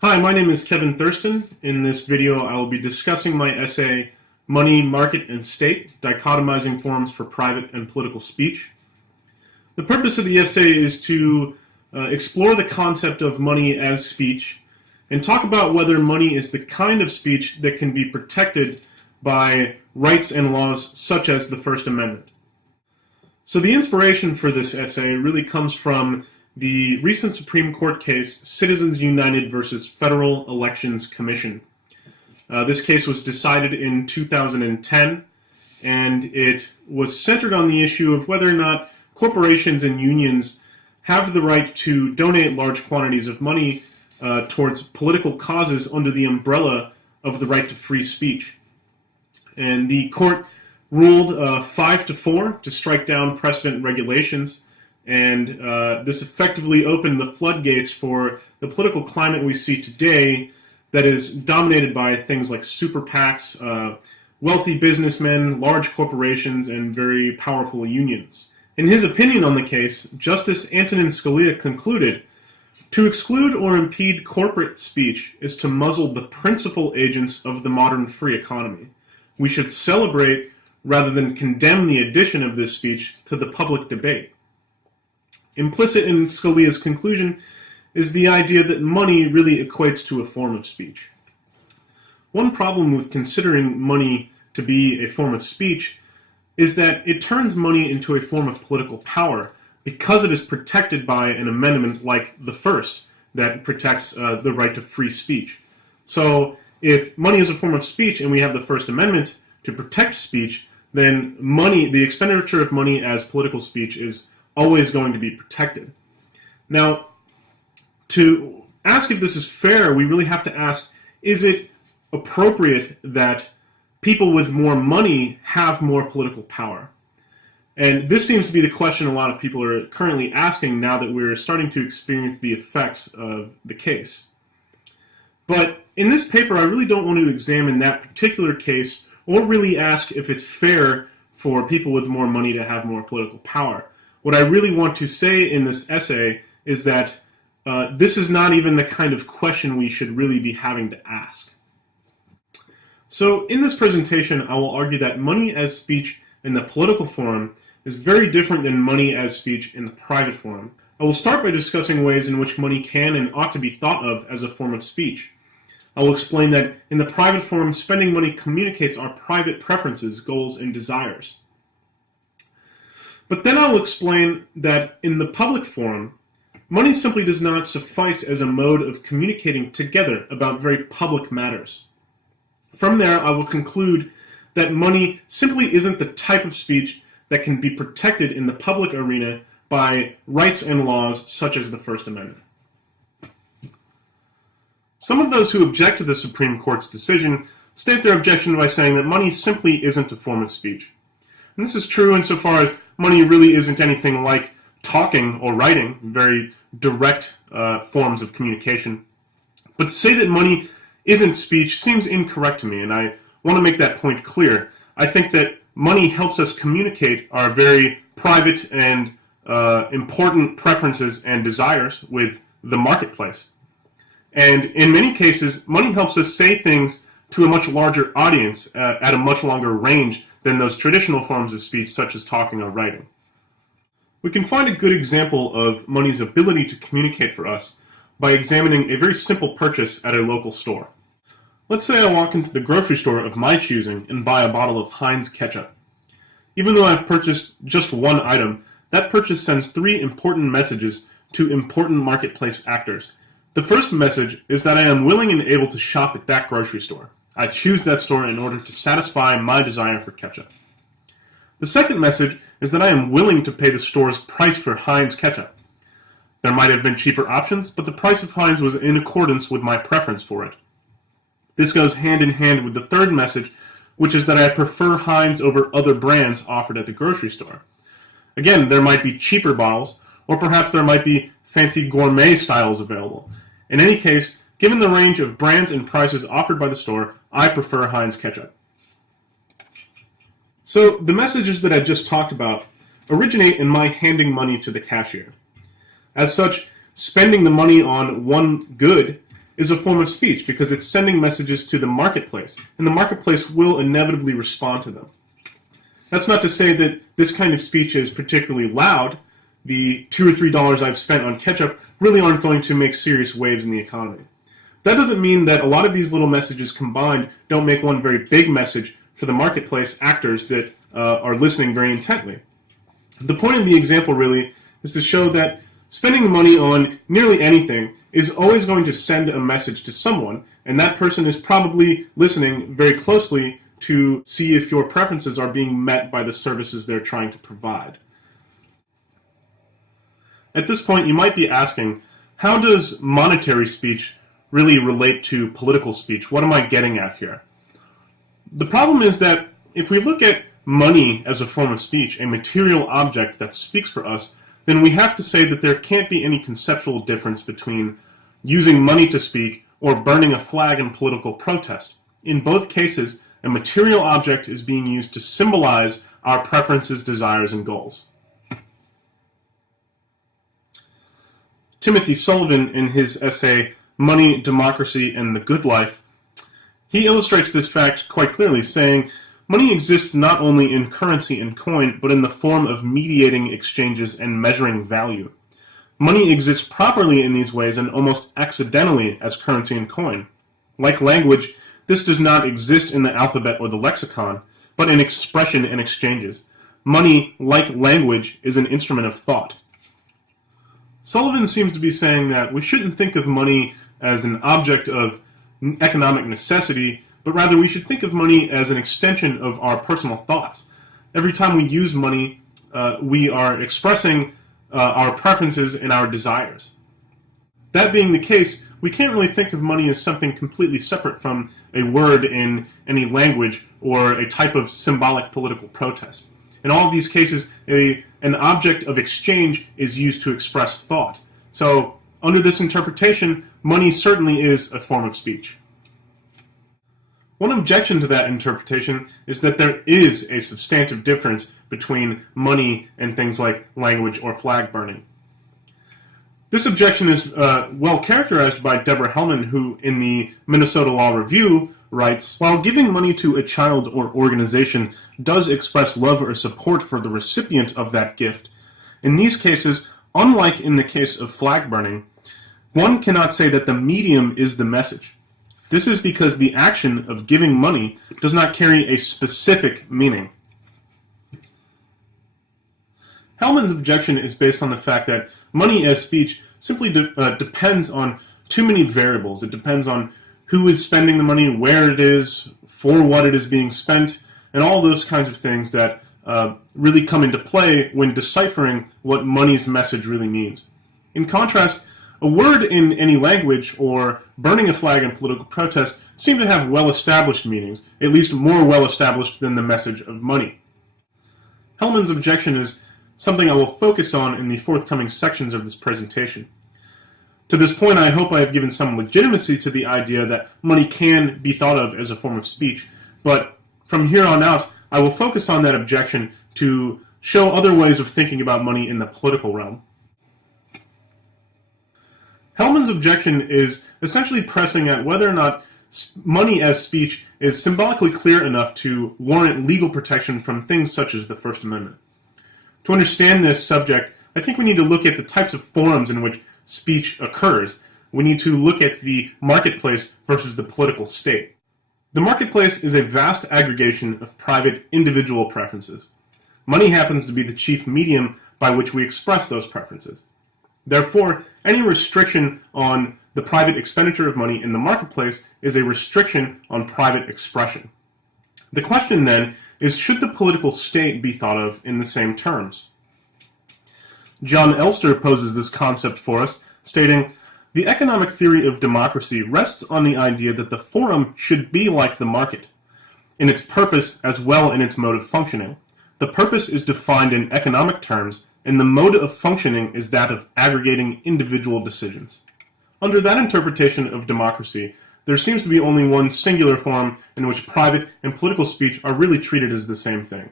Hi, my name is Kevin Thurston. In this video, I will be discussing my essay, Money, Market, and State, Dichotomizing Forms for Private and Political Speech. The purpose of the essay is to explore the concept of money as speech and talk about whether money is the kind of speech that can be protected by rights and laws such as the First Amendment. So the inspiration for this essay really comes from the recent Supreme Court case, Citizens United versus Federal Elections Commission. This case was decided in 2010, and it was centered on the issue of whether or not corporations and unions have the right to donate large quantities of money towards political causes under the umbrella of the right to free speech. And the court ruled 5-4 to strike down precedent regulations. And this effectively opened the floodgates for the political climate we see today that is dominated by things like super PACs, wealthy businessmen, large corporations, and very powerful unions. In his opinion on the case, Justice Antonin Scalia concluded, "To exclude or impede corporate speech is to muzzle the principal agents of the modern free economy. We should celebrate rather than condemn the addition of this speech to the public debate." Implicit in Scalia's conclusion is the idea that money really equates to a form of speech. One problem with considering money to be a form of speech is that it turns money into a form of political power because it is protected by an amendment like the first that protects the right to free speech. So if money is a form of speech and we have the First Amendment to protect speech, then money, the expenditure of money as political speech is always going to be protected. Now, to ask if this is fair, we really have to ask, is it appropriate that people with more money have more political power? And this seems to be the question a lot of people are currently asking now that we're starting to experience the effects of the case. But in this paper, I really don't want to examine that particular case or really ask if it's fair for people with more money to have more political power. What I really want to say in this essay is that this is not even the kind of question we should really be having to ask. So in this presentation, I will argue that money as speech in the political forum is very different than money as speech in the private forum. I will start by discussing ways in which money can and ought to be thought of as a form of speech. I will explain that in the private forum, spending money communicates our private preferences, goals, and desires. But then I will explain that in the public forum, money simply does not suffice as a mode of communicating together about very public matters. From there, I will conclude that money simply isn't the type of speech that can be protected in the public arena by rights and laws such as the First Amendment. Some of those who object to the Supreme Court's decision state their objection by saying that money simply isn't a form of speech. And this is true insofar as money really isn't anything like talking or writing, very direct forms of communication. But to say that money isn't speech seems incorrect to me, and I want to make that point clear. I think that money helps us communicate our very private and important preferences and desires with the marketplace. And in many cases, money helps us say things to a much larger audience at a much longer range than those traditional forms of speech such as talking or writing. We can find a good example of money's ability to communicate for us by examining a very simple purchase at a local store. Let's say I walk into the grocery store of my choosing and buy a bottle of Heinz ketchup. Even though I've purchased just one item, that purchase sends 3 important messages to important marketplace actors. The first message is that I am willing and able to shop at that grocery store. I choose that store in order to satisfy my desire for ketchup. The second message is that I am willing to pay the store's price for Heinz ketchup. There might have been cheaper options, but the price of Heinz was in accordance with my preference for it. This goes hand in hand with the third message, which is that I prefer Heinz over other brands offered at the grocery store. Again, there might be cheaper bottles, or perhaps there might be fancy gourmet styles available. In any case, given the range of brands and prices offered by the store, I prefer Heinz ketchup. So the messages that I just talked about originate in my handing money to the cashier. As such, spending the money on one good is a form of speech because it's sending messages to the marketplace, and the marketplace will inevitably respond to them. That's not to say that this kind of speech is particularly loud. The $2 or $3 I've spent on ketchup really aren't going to make serious waves in the economy. That doesn't mean that a lot of these little messages combined don't make one very big message for the marketplace actors that are listening very intently. The point of the example really is to show that spending money on nearly anything is always going to send a message to someone, and that person is probably listening very closely to see if your preferences are being met by the services they're trying to provide. At this point, you might be asking, how does monetary speech really relate to political speech? What am I getting at here? The problem is that if we look at money as a form of speech, a material object that speaks for us, then we have to say that there can't be any conceptual difference between using money to speak or burning a flag in political protest. In both cases, a material object is being used to symbolize our preferences, desires, and goals. Timothy Sullivan, in his essay, Money, Democracy, and the Good Life, he illustrates this fact quite clearly, saying, money exists not only in currency and coin, but in the form of mediating exchanges and measuring value. Money exists properly in these ways and almost accidentally as currency and coin. Like language, this does not exist in the alphabet or the lexicon, but in expression and exchanges. Money, like language, is an instrument of thought. Sullivan seems to be saying that we shouldn't think of money as an object of economic necessity, but rather we should think of money as an extension of our personal thoughts. Every time we use money, we are expressing our preferences and our desires. That being the case, we can't really think of money as something completely separate from a word in any language or a type of symbolic political protest. In all of these cases, an object of exchange is used to express thought. So, under this interpretation, money certainly is a form of speech. One objection to that interpretation is that there is a substantive difference between money and things like language or flag burning. This objection is well characterized by Deborah Hellman, who, in the Minnesota Law Review, writes, while giving money to a child or organization does express love or support for the recipient of that gift, in these cases, unlike in the case of flag burning, one cannot say that the medium is the message. This is because the action of giving money does not carry a specific meaning. Hellman's objection is based on the fact that money as speech simply depends on too many variables. It depends on who is spending the money, where it is, for what it is being spent, and all those kinds of things that really come into play when deciphering what money's message really means. In contrast, a word in any language or burning a flag in political protest seem to have well-established meanings, at least more well-established than the message of money. Hellman's objection is something I will focus on in the forthcoming sections of this presentation. To this point, I hope I have given some legitimacy to the idea that money can be thought of as a form of speech, but from here on out, I will focus on that objection to show other ways of thinking about money in the political realm. Hellman's objection is essentially pressing at whether or not money as speech is symbolically clear enough to warrant legal protection from things such as the First Amendment. To understand this subject, I think we need to look at the types of forms in which speech occurs. We need to look at the marketplace versus the political state. The marketplace is a vast aggregation of private individual preferences. Money happens to be the chief medium by which we express those preferences. Therefore, any restriction on the private expenditure of money in the marketplace is a restriction on private expression. The question then is, should the political state be thought of in the same terms? John Elster poses this concept for us, stating, the economic theory of democracy rests on the idea that the forum should be like the market, in its purpose as well in its mode of functioning. The purpose is defined in economic terms, and the mode of functioning is that of aggregating individual decisions. Under that interpretation of democracy, there seems to be only one singular form in which private and political speech are really treated as the same thing.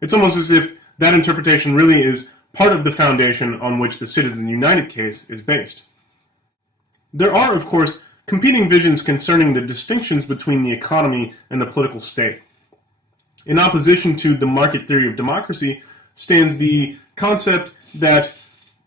It's almost as if that interpretation really is part of the foundation on which the Citizens United case is based. There are, of course, competing visions concerning the distinctions between the economy and the political state. In opposition to the market theory of democracy stands the concept that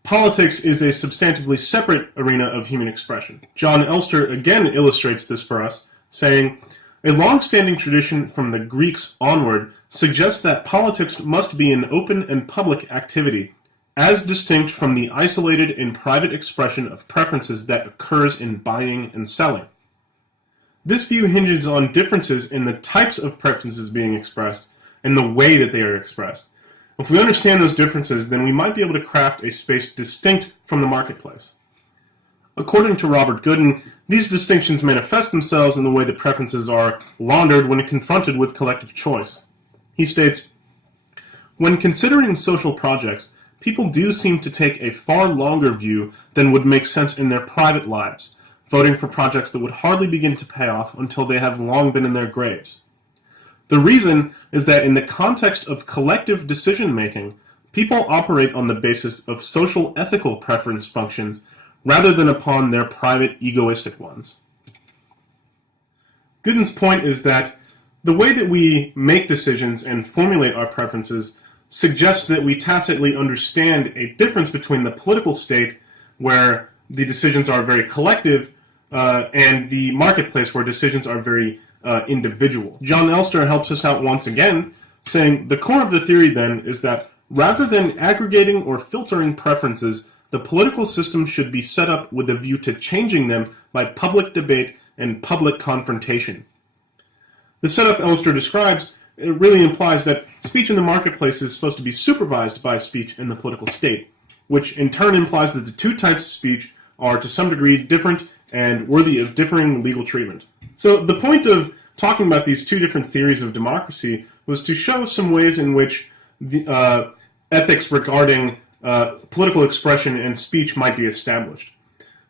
politics is a substantively separate arena of human expression. John Elster again illustrates this for us, saying, "A long-standing tradition from the Greeks onward suggests that politics must be an open and public activity, as distinct from the isolated and private expression of preferences that occurs in buying and selling. This view hinges on differences in the types of preferences being expressed and the way that they are expressed. If we understand those differences, then we might be able to craft a space distinct from the marketplace." According to Robert Gooden, these distinctions manifest themselves in the way that preferences are laundered when confronted with collective choice. He states, "When considering social projects, people do seem to take a far longer view than would make sense in their private lives, voting for projects that would hardly begin to pay off until they have long been in their graves. The reason is that in the context of collective decision-making, people operate on the basis of social ethical preference functions rather than upon their private egoistic ones." Gooden's point is that the way that we make decisions and formulate our preferences suggests that we tacitly understand a difference between the political state, where the decisions are very collective, and the marketplace, where decisions are very individual. John Elster helps us out once again, saying, "The core of the theory, then, is that rather than aggregating or filtering preferences, the political system should be set up with a view to changing them by public debate and public confrontation." The setup Elster describes really implies that speech in the marketplace is supposed to be supervised by speech in the political state, which in turn implies that the two types of speech are to some degree different and worthy of differing legal treatment. So the point of talking about these two different theories of democracy was to show some ways in which the ethics regarding political expression and speech might be established.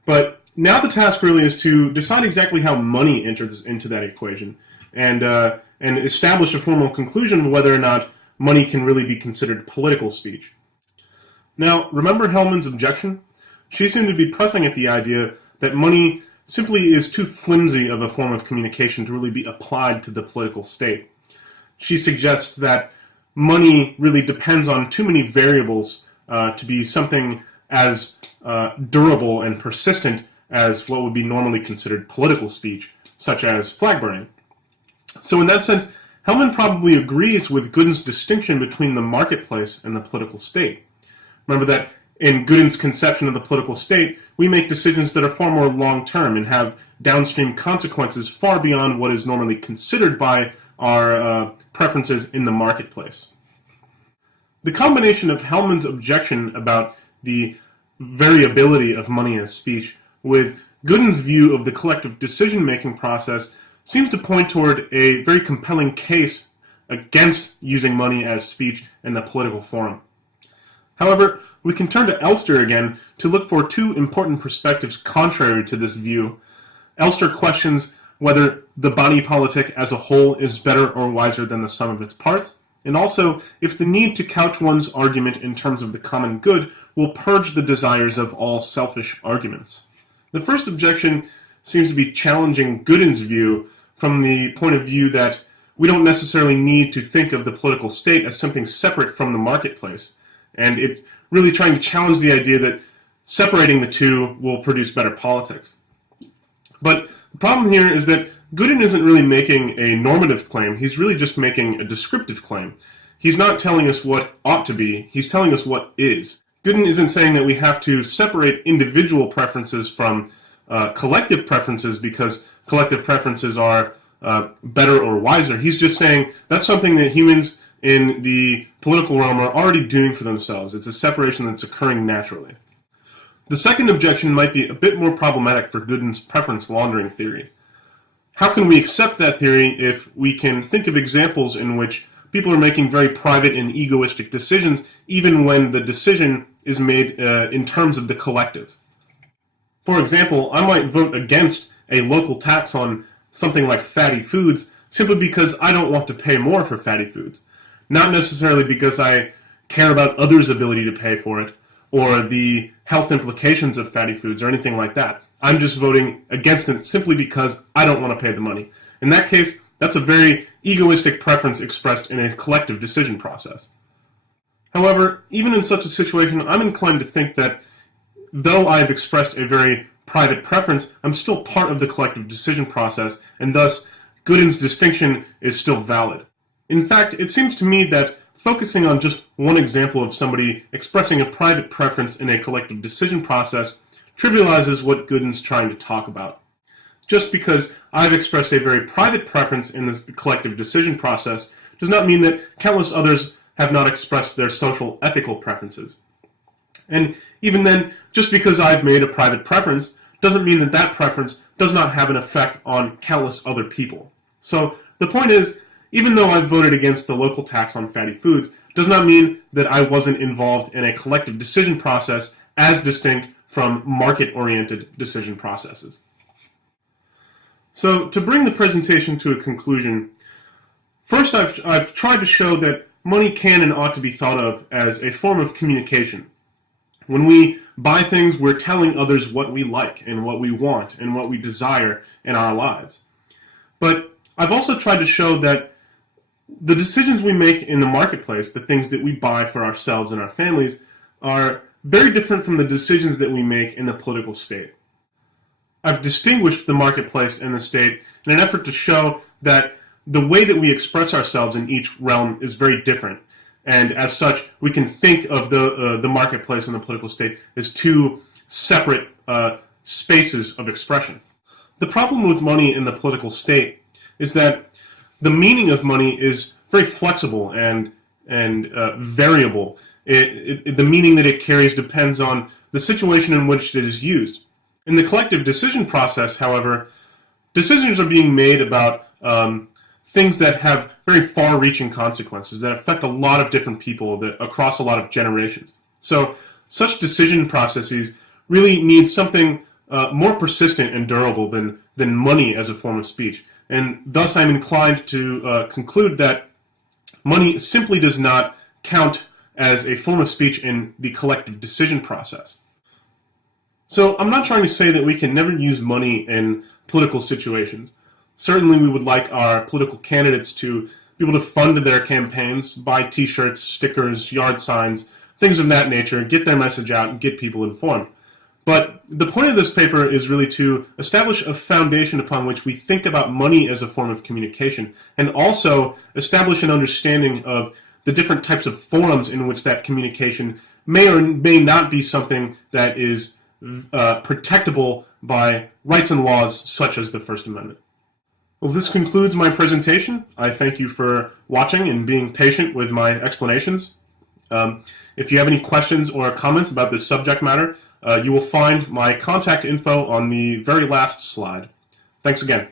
But now the task really is to decide exactly how money enters into that equation, and establish a formal conclusion of whether or not money can really be considered political speech. Now, remember Hellman's objection? She seemed to be pressing at the idea that money simply is too flimsy of a form of communication to really be applied to the political state. She suggests that money really depends on too many variables to be something as durable and persistent as what would be normally considered political speech, such as flag burning. So in that sense, Hellman probably agrees with Gooden's distinction between the marketplace and the political state. Remember that in Gooden's conception of the political state, we make decisions that are far more long-term and have downstream consequences far beyond what is normally considered by our preferences in the marketplace. The combination of Hellman's objection about the variability of money as speech with Gooden's view of the collective decision-making process seems to point toward a very compelling case against using money as speech in the political forum. However, we can turn to Elster again to look for two important perspectives contrary to this view. Elster questions whether the body politic as a whole is better or wiser than the sum of its parts, and also if the need to couch one's argument in terms of the common good will purge the desires of all selfish arguments. The first objection seems to be challenging Gooden's view from the point of view that we don't necessarily need to think of the political state as something separate from the marketplace. And it's really trying to challenge the idea that separating the two will produce better politics. But the problem here is that Gooden isn't really making a normative claim, he's really just making a descriptive claim. He's not telling us what ought to be, he's telling us what is. Gooden isn't saying that we have to separate individual preferences from collective preferences because collective preferences are better or wiser. He's just saying that's something that humans in the political realm are already doing for themselves. It's a separation that's occurring naturally. The second objection might be a bit more problematic for Gooden's preference laundering theory. How can we accept that theory if we can think of examples in which people are making very private and egoistic decisions even when the decision is made in terms of the collective? For example, I might vote against a local tax on something like fatty foods simply because I don't want to pay more for fatty foods. Not necessarily because I care about others' ability to pay for it or the health implications of fatty foods or anything like that. I'm just voting against it simply because I don't want to pay the money. In that case, that's a very egoistic preference expressed in a collective decision process. However, even in such a situation, I'm inclined to think that though I've expressed a very private preference, I'm still part of the collective decision process, and thus Gooden's distinction is still valid. In fact, it seems to me that focusing on just one example of somebody expressing a private preference in a collective decision process trivializes what Gooden's trying to talk about. Just because I've expressed a very private preference in this collective decision process does not mean that countless others have not expressed their social ethical preferences. And even then, just because I've made a private preference doesn't mean that that preference does not have an effect on countless other people. So the point is, even though I've voted against the local tax on fatty foods, does not mean that I wasn't involved in a collective decision process as distinct from market-oriented decision processes. So to bring the presentation to a conclusion, first I've tried to show that money can and ought to be thought of as a form of communication. When we buy things, we're telling others what we like and what we want and what we desire in our lives. But I've also tried to show that the decisions we make in the marketplace, the things that we buy for ourselves and our families, are very different from the decisions that we make in the political state. I've distinguished the marketplace and the state in an effort to show that the way that we express ourselves in each realm is very different. And as such, we can think of the marketplace and the political state as two separate spaces of expression. The problem with money in the political state is that the meaning of money is very flexible and variable. The meaning that it carries depends on the situation in which it is used. In the collective decision process, however, decisions are being made about things that have very far-reaching consequences that affect a lot of different people across a lot of generations. So such decision processes really need something more persistent and durable than money as a form of speech. And thus I'm inclined to conclude that money simply does not count as a form of speech in the collective decision process. So I'm not trying to say that we can never use money in political situations. Certainly we would like our political candidates to be able to fund their campaigns, buy t-shirts, stickers, yard signs, things of that nature, get their message out and get people informed. But the point of this paper is really to establish a foundation upon which we think about money as a form of communication, and also establish an understanding of the different types of forums in which that communication may or may not be something that is protectable by rights and laws such as the First Amendment. Well, this concludes my presentation. I thank you for watching and being patient with my explanations. If you have any questions or comments about this subject matter, you will find my contact info on the very last slide. Thanks again.